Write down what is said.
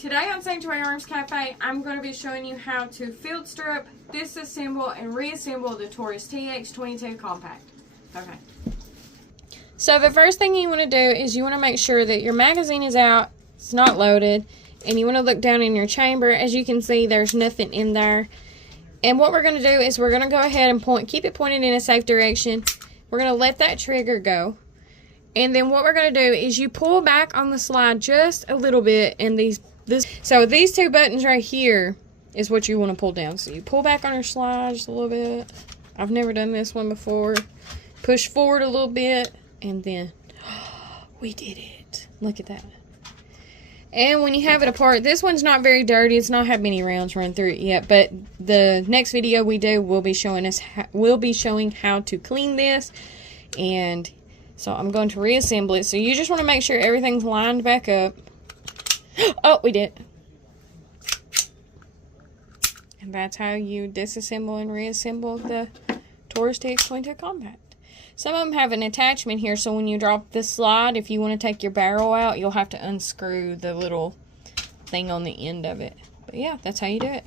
Today on Sanctuary Arms Cafe, I'm going to be showing you how to field strip, disassemble, and reassemble the Taurus TX22 compact. Okay. So the first thing you want to do is you want to make sure that your magazine is out, it's not loaded, and you want to look down in your chamber. As you can see, there's nothing in there. And what we're going to do is we're going to go ahead and keep it pointed in a safe direction. We're going to let that trigger go. And then what we're going to do is you pull back on the slide just a little bit, and these two buttons right here is what you want to pull down. So you pull back on your slide just a little bit. I've never done this one before. Push forward a little bit, and then we did it. Look at that. And when you have it apart, this one's not very dirty. It's not had many rounds run through it yet, but the next video we do will be showing how to clean this. And so I'm going to reassemble it. So you just want to make sure everything's lined back up. Oh, we did. And that's how you disassemble and reassemble the Taurus TX22 compact. Some of them have an attachment here, so when you drop the slide, if you want to take your barrel out, you'll have to unscrew the little thing on the end of it. But yeah, that's how you do it.